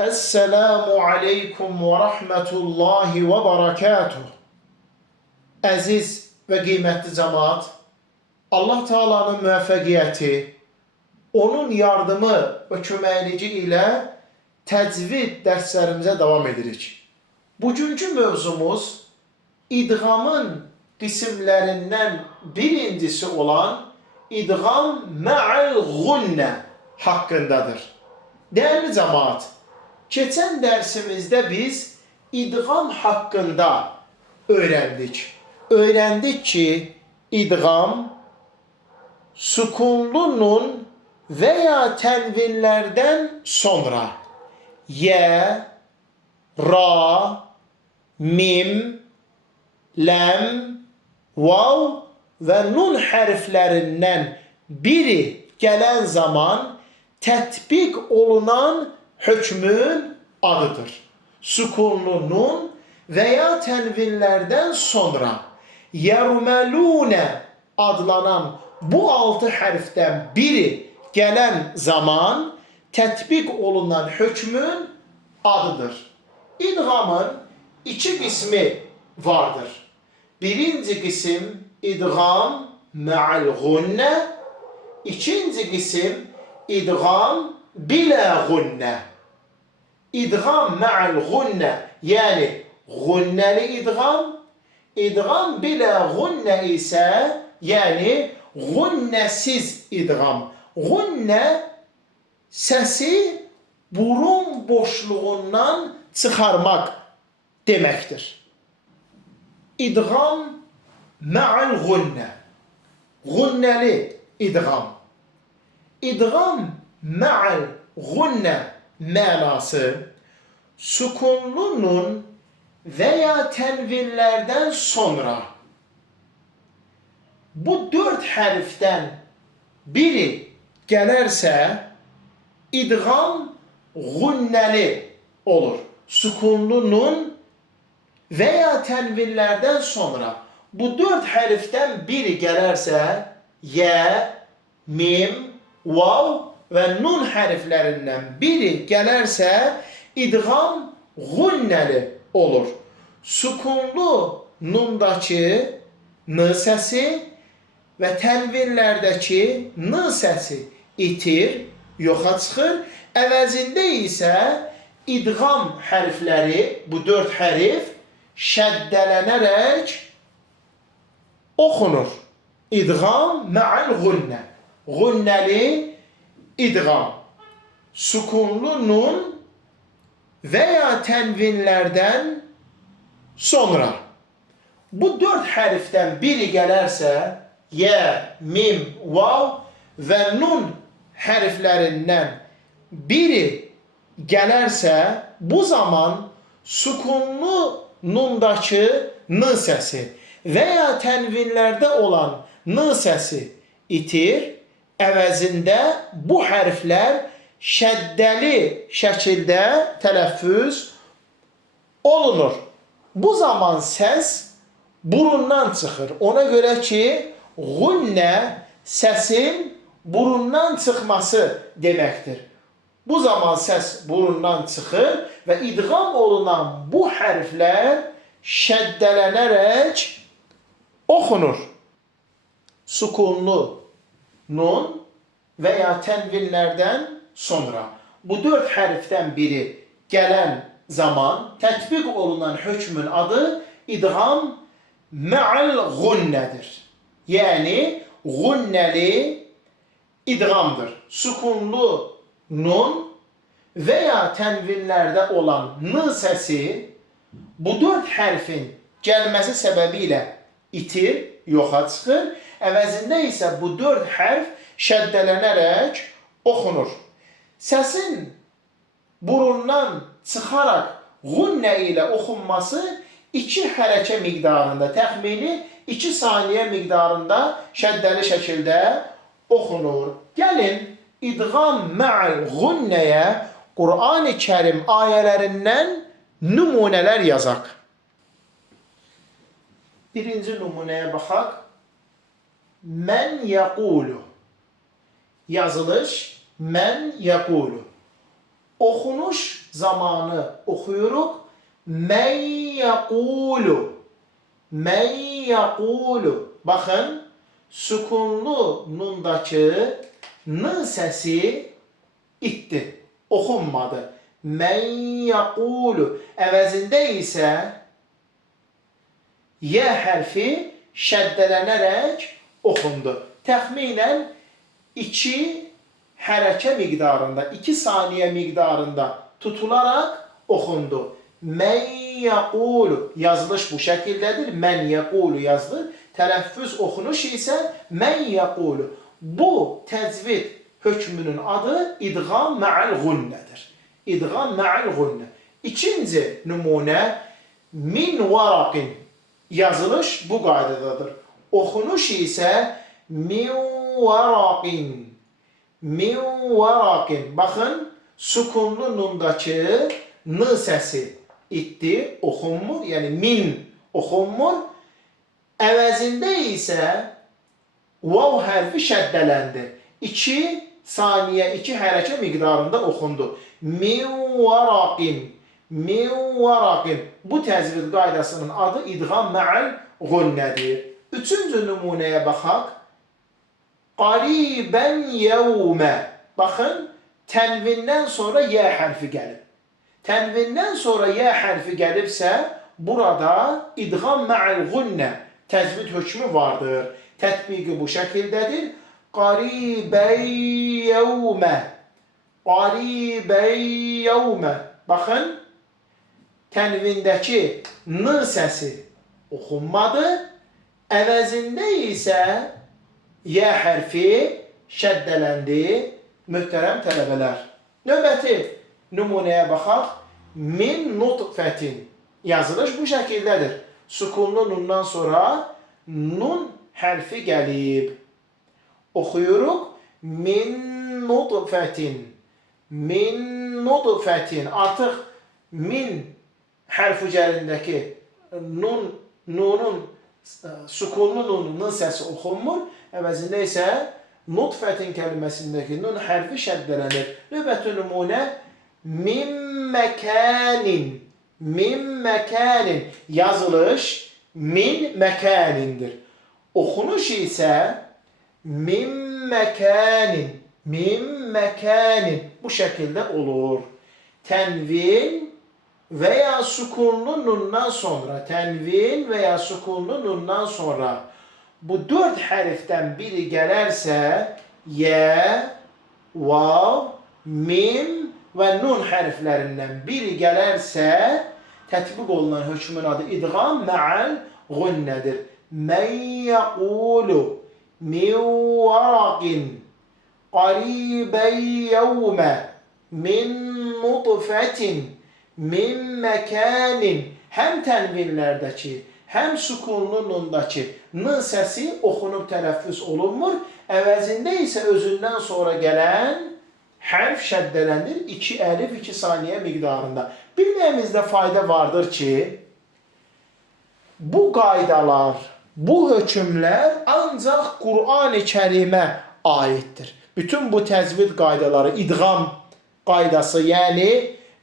Esselamu aleykum ve rahmetullahi ve berekatuh. Əziz və qiymətli cəmaat, Allah Taala'nın müvəffəqiyyəti, onun yardımı və köməkliyi ilə təcvid dərslərimizə davam edirik. Bugünkü mövzumuz idğamın qismlərindən birincisi olan idğam mə'al gunnə haqqındadır. Dəyərli cəmaat, keçən dərsimizdə biz idğam haqqında öyrəndik. Öyrəndik ki, idğam sükunlu nun və ya tənvinlərdən sonra yə, ra, mim, ləm, vav və nun hərflərindən biri gələn zaman tətbiq olunan hökmün adıdır. Sükunlu nun və ya tənvinlərdən sonra yərməlunə adlanan bu 6 hərfdən biri gələn zaman tətbiq olunan hökmün adıdır. İdğamın 2 qismi vardır. Birinci qism idğam mə'al gunnə, ikinci qism idğam bilə gunnə. İdğam mə'al gunnə, yəni gunnəli idğam, idğam bilə gunnə isə, yəni gunnəsiz idğam. Gunnə səsi burun boşluğundan çıxarmaq deməkdir. İdğam mə'al gunnə, gunnəli idğam. İdğam mə'al gunnə mənası sükunlu nun və ya tənvinlərdən sonra bu 4 hərfdən biri gələrsə idğam gunnəli olur. Sükunlu nun və ya tənvinlərdən sonra bu 4 hərfdən biri gələrsə yə, mim, vav və nun hərflərindən biri gələrsə idğam gunnəli olur. Sükunlu nundakı n səsi və tənvinlərdəki n səsi itir, yoxa çıxır. Əvəzində isə idğam hərfləri, bu 4 hərf şəddələnərək oxunur. İdğam mə'al gunnə, gunnəli idğam. Sükunlu nun və ya tənvinlərdən sonra bu 4 hərfdən biri gələrsə yə, mim, vav və nun hərflərindən biri gələrsə bu zaman sükunlu nundakı n səsi və ya tənvinlərdə olan n səsi itir. Əvəzində bu hərflər şəddəli şəkildə tələffüz olunur. Bu zaman səs burundan çıxır. Ona görə ki, gunnə səsin burundan çıxması deməkdir. Bu zaman səs burundan çıxır və idğam olunan bu hərflər şəddələnərək oxunur. Sükunlu nun və ya tənvinlərdən sonra bu 4 hərfdən biri gələn zaman tətbiq olunan hökmün adı idğam mə'al gunnədir. Yəni gunnəli idğamdır. Sükunlu nun və ya tənvinlərdə olan n səsi bu 4 hərfin gəlməsi səbəbilə itir, yoxa çıxır. Əvəzində isə bu 4 hərf şəddələnərək oxunur. Səsin burundan çıxaraq gunnə ilə oxunması 2 hərəkə miqdarında, təxmini 2 saniyə miqdarında şəddəli şəkildə oxunur. Gəlin, idğam mə'al gunnəyə Qur'an-ı Kərim ayələrindən nümunələr yazaq. Birinci nümunəyə baxaq. Mən yəqulu. Yazılış mən yəqulu. Oxunuş zamanı oxuyuruq. Mən yəqulu. Mən yəqulu. Baxın, sükunlu nundakı n səsi itdi, oxunmadı. Mən yəqulu. Əvəzində isə yə hərfi şəddələnərək oxundu. Təxminən 2 hərəkə miqdarında, 2 saniyə miqdarında tutularaq oxundu. Mən yəqulu. Yazılış bu şəkildədir. Mən yəqulu yazılır. Tələffüz oxunuş isə mən yəqulu. Bu təcvid hökmünün adı idğam mə'al gunnədir. İdğam mə'al gunnə. İkinci nümunə min varaqin. Yazılış bu qaydadadır. Oxunuş isə min varaqin. Min varaqin. Baxın, sükunlu nundakı n səsi itdi, oxunmur. Yəni min oxunmur. Əvəzində isə vav hərfi şəddələndi. 2 saniyə, 2 hərəkə miqdarında oxundu. Min varaqin. Min varaqin. Bu təcvid qaydasının adı idğam mə'al gunnədir. Üçüncü nümunəyə baxaq. Qaribən yevmə. Baxın, tənvindən sonra yə hərfi gəlib. Tənvindən sonra yə hərfi gəlibsə, burada idğam mə'al gunnə təcvid hökmü vardır. Tətbiqi bu şəkildədir. Qaribən yevmə. Qaribən yevmə. Baxın, tənvindəki n səsi oxunmadı. Əvəzində isə yə hərfi şəddələndi. Möhtərəm tələbələr. Növbəti nümunəyə baxaq. Min nutfətin. Yazılış bu şəkildədir. Sükunlu nundan sonra nun hərfi gəlib. Oxuyuruq. Min nutfətin. Min nutfətin. Artıq min hərfi üzərindəki nunun sükunlu nunun səsi oxunmur. Əvəzində isə nutfətin kəlməsindəki nun hərfi şəddələnir. Növbəti nümunə min məkanin. Min məkanin. Yazılış min məkanindir. Oxunuş isə min məkanin. Min məkanin. Bu şəkildə olur. Tənvin və ya sükunlu nundan sonra, tənvin və ya sükunlu nundan sonra bu 4 hərfdən biri gələrsə, yə, vav, mim və nun hərflərindən biri gələrsə, tətbiq olunan hökmün adı idğam mə'al gunnədir. Mən yəqulu min varaqin qaribən yevmə min nutfətin min məkanin. Həm tənvinlərdəki, həm sükunlu nundakı n səsi oxunub tələffüz olunmur. Əvəzində isə özündən sonra gələn hərf şəddələnir. 2 əlif 2 saniyə miqdarında. Bilməyimizdə fayda vardır ki, bu qaydalar, bu hökmlər ancaq Qur'an-ı Kərimə aiddir. Bütün bu təcvid qaydaları, idğam qaydası, yəni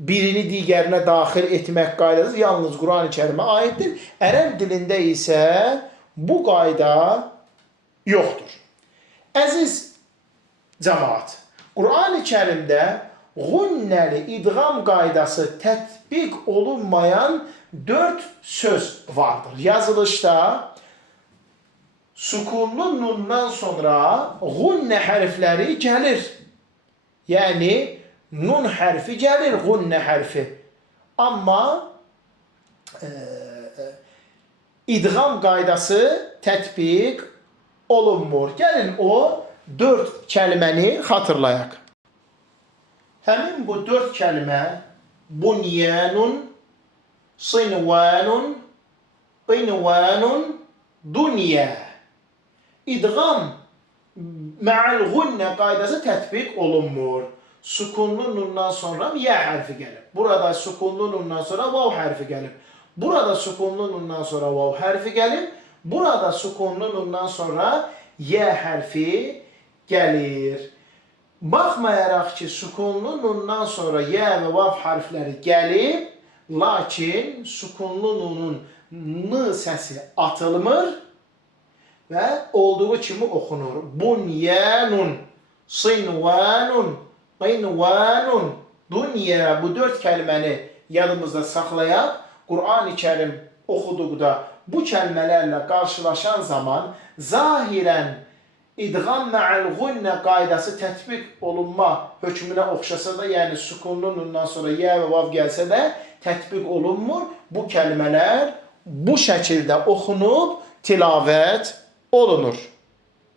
birini digərinə daxil etmək qaydası yalnız Qur'an-ı Kərimə aiddir. Ərəb dilində isə bu qayda yoxdur. Əziz cəmaat, Qur'an-ı Kərimdə gunnəli idğam qaydası tətbiq olunmayan 4 söz vardır. Yazılışda sükunlu nundan sonra gunnə hərfləri gəlir. Yəni, nun hərfi gəlir, gunnə hərfi. Amma idğam qaydası tətbiq olunmur. Gəlin o 4 kəlməni xatırlayaq. Həmin bu 4 kəlmə bunyanun, sinvanun, qinvanun, dunya. İdğam mə'al gunnə qaydası tətbiq olunmur. Sükunlu nundan sonra yə hərfi gəlib. Burada sükunlu nundan sonra vav hərfi gəlib. Burada sükunlu nundan sonra vav hərfi gəlib. Burada sükunlu nundan sonra yə hərfi gəlir. Baxmayaraq ki, sukunlu nundan sonra yə və vav hərfləri gəlib, lakin sukunlu nunun n səsi atılmır və olduğu kimi oxunur. Bunyanun, sinvanun, qinvanun, dunya. Bu 4 kəlməni yadımızda saxlayaq. Qur'an-ı Kərim oxuduqda bu kəlmələrlə qarşılaşan zaman zahirən İdğam mə'al gunnə qaydası tətbiq olunma hökmünə oxşasa da, yəni sukunlu nundan sonra yə və vav gəlsə də tətbiq olunmur. Bu kəlmələr bu şəkildə oxunub tilavət olunur.